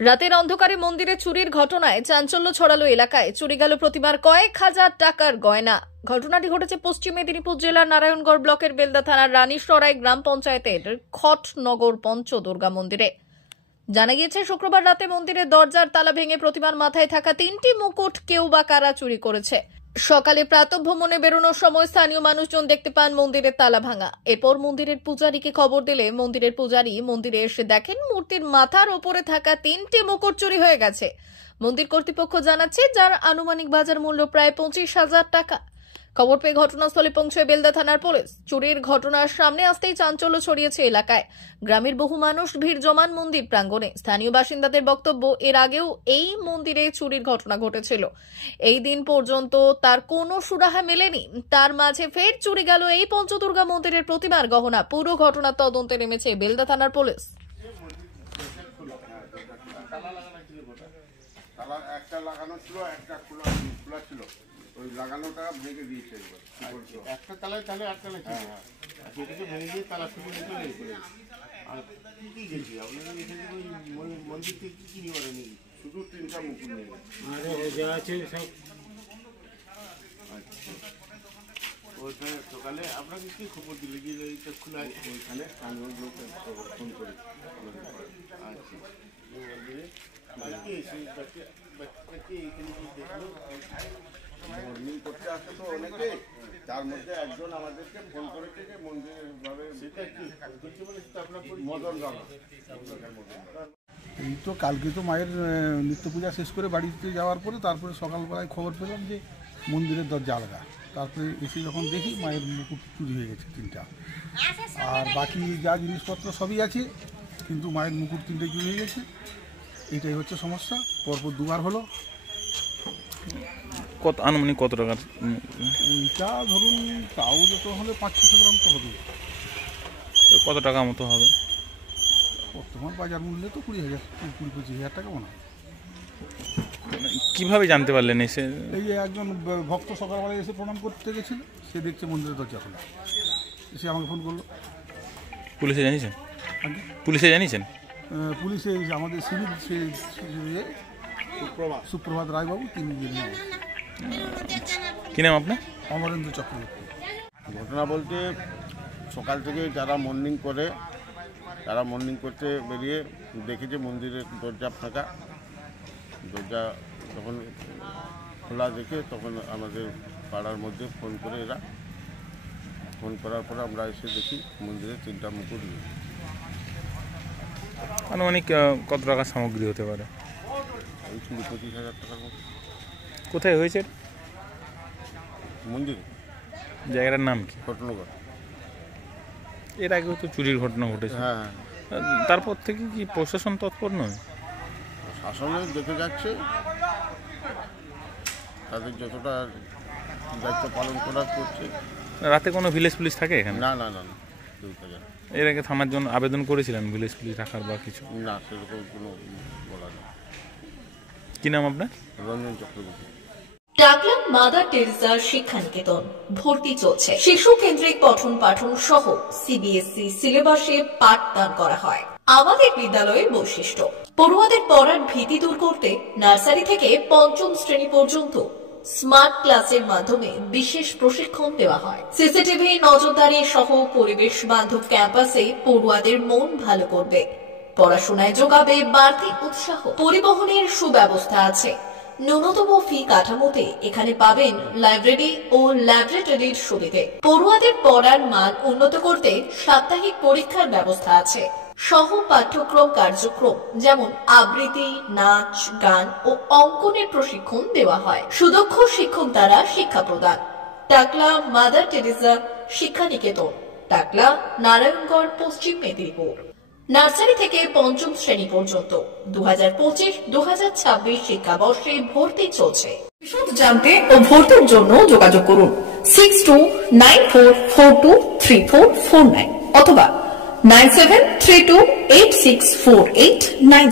রাতের অন্ধকারে মন্দিরে চুরির ঘটনায় চাঞ্চল্য ছড়ালো এলাকায়। চুরি গেল প্রতিমার কয়েক হাজার টাকার গয়না। ঘটনাটি ঘটেছে পশ্চিম মেদিনীপুর জেলার নারায়ণগড় ব্লকের বেলদা থানার রানীসরাই গ্রাম পঞ্চায়েতের খটনগর পঞ্চদুর্গা মন্দিরে। জানা গিয়েছে, শুক্রবার রাতে মন্দিরের দরজার তালা ভেঙে প্রতিমার মাথায় থাকা 3টি মুকুট কেউ বা কারা চুরি করেছে। সকালে প্রাতঃভ্রমণে বেরোনোর সময় স্থানীয় মানুষজন দেখতে পান মন্দিরের তালা ভাঙা। এরপর মন্দিরের পূজারীকে খবর দিলে মন্দিরের পূজারী মন্দিরে এসে দেখেন মূর্তির মাথার ওপরে থাকা 3টি মুকুট চুরি হয়ে গেছে। মন্দির কর্তৃপক্ষ জানাচ্ছে, যার আনুমানিক বাজার মূল্য প্রায় 25,000 টাকা। খবর পেয়ে ঘটনাস্থলে পৌঁছয় বেলদা থানার পুলিশ। চুরির ঘটনার সামনে আসতেই চাঞ্চল্য ছড়িয়েছে এলাকায়। গ্রামের বহু মানুষ ভিড় জমান মন্দির প্রাঙ্গণে। স্থানীয় বাসিন্দাদের বক্তব্য, এর আগেও এই মন্দিরে চুরির ঘটনা ঘটেছিল। এই দিন পর্যন্ত তার কোনো সুরাহা মেলেনি। তার মাঝে ফের চুরি গেল এই পঞ্চদুর্গা মন্দিরের প্রতিমার গহনা। পুরো ঘটনার তদন্তে নেমেছে বেলদা থানার পুলিশ। একটা লাগানো ছিল, একটা খোলা ছিল, ওই লাগানোটা ভেঙে দিয়েছে। একটা তালায় তাহলে একটা সেটাকে ভেঙে দিয়ে তালা শুরু করে। আর কি গেছি আপনাদের এখানে ওই মন্দির থেকে কি নিয়ে নিয়ে শুধু 3টা মুকুট নিয়ে যা আছে সব। আচ্ছা, ওইটা সকালে আপনাকে কি খবর দিলে যে এইটা খোলা ওইখানে স্থানীয় লোক ফোন করে। আচ্ছা, মর্নিং করতে আসে তো অনেকে, তার মধ্যে একজন আমাদেরকে ফোন করেছে যে মন্দিরের ভাবে মদন রানা। এই তো কালকে তো মায়ের নিত্য পূজা শেষ করে বাড়িতে যাওয়ার পরে তারপরে সকালবেলায় খবর পেলাম যে মন্দিরের দরজা আলগা। তারপরে এসে যখন দেখি মায়ের মুকুট চুরি হয়ে গেছে 3টা, আর বাকি যা জিনিসপত্র সবই আছে, কিন্তু মায়ের মুকুট 3টে চুরি হয়ে গেছে। এটাই হচ্ছে সমস্যা। পরপর দুবার হলো। কত আনুমানিক কত টাকার? ওইটা ধরুন তাও যত হলে 500-600 গ্রাম তো হবে। কত টাকা মতো হবে? বর্তমান বাজার মূল্যে তো 20,000-25,000 টাকা মনে হয়। কিভাবে জানতে পারলেন এসে? এই যে একজন ভক্ত সকালবেলায় এসে প্রণাম করতে গেছিল, সে দেখছে মন্দিরের দরজা খোলা, সে আমাকে ফোন করলো। পুলিশে জানিয়েছেন? পুলিশে জানিয়েছেন? পুলিশে আমাদের সিভিল সুপ্রভাত রায়বাবু, তিনি গেলেন। কি নাম আপনার? অমরেন্দ্র চক্রবর্তী। ঘটনা বলতে, সকাল থেকে যারা মর্নিং করে, তারা মর্নিং করতে বেরিয়ে দেখেছে মন্দিরের দরজা ফাঁকা। দরজা যখন খোলা দেখে তখন আমাদের পাড়ার মধ্যে ফোন করে, এরা ফোন করার পরে আমরা এসে দেখি মন্দিরে 3টা মুকুট নেই। আনুমানিক কত টাকার সামগ্রী হতে পারে? এই 20-25,000 টাকার মতো। কোথায় হয়েছে মন্দিরে? জায়গাটার নাম কি? খটনগর। এর আগেও তো চুরির ঘটনা ঘটেছে। হ্যাঁ, তারপর থেকে কি প্রশাসন তৎপর নয়? শাসনে দেখে যাচ্ছে, তাদের যতটা দায়িত্ব পালন করার করছে। রাতে কোনো ভিলেজ পুলিশ থাকে এখানে? না না না না, কেউ থাকে না। এর আগে থানার জন্য আবেদন করেছিলেন ভিলেজ পুলিশ রাখার বা কিছু? না, সেরকম কোনো বলা নেই। কি নাম আপনার? রঞ্জন চক্রবর্তী। টাকলা মাদার টেরেসা শিক্ষানিকেতন ভর্তি চলছে। শিশু কেন্দ্রিক পঠন পাঠন সহ সিবিএসই সিলেবাসে পাঠদান করা হয়। আমাদের বিদ্যালয়ের বৈশিষ্ট্য, পড়ুয়াদের পড়ার ভীতি দূর করতে নার্সারি থেকে 5ম শ্রেণী পর্যন্ত স্মার্ট ক্লাসের মাধ্যমে বিশেষ প্রশিক্ষণ দেওয়া হয়। সিসিটিভি নজরদারি সহ পরিবেশ বান্ধব ক্যাম্পাসে পড়ুয়াদের মন ভালো করবে, পড়াশোনায় যোগাবে বাড়তি উৎসাহ। পরিবহনের সুব্যবস্থা আছে। ন্যূনতম ফি কাঠামোতে এখানে পাবেন লাইব্রেরি ও ল্যাবরেটরির সুবিধে। পড়ুয়াদের পড়ার মান উন্নত করতে সাপ্তাহিক পরীক্ষার ব্যবস্থা আছে। সহ পাঠ্যক্রম কার্যক্রম যেমন আবৃত্তি, নাচ, গান ও অঙ্কনের প্রশিক্ষণ দেওয়া হয়। সুদক্ষ শিক্ষক দ্বারা শিক্ষা প্রদান। টাকলা মাদার টেরেসা শিক্ষানিকেতন, টাকলা, নারায়ণগড়, পশ্চিম মেদিনীপুর। নার্সারি থেকে 5ম শ্রেণী পর্যন্ত 2025-2026 শিক্ষাবর্ষে ভর্তি চলছে। বিশদ জানতে ও ভর্তির জন্য যোগাযোগ করুন 6294423449 অথবা 9732864899।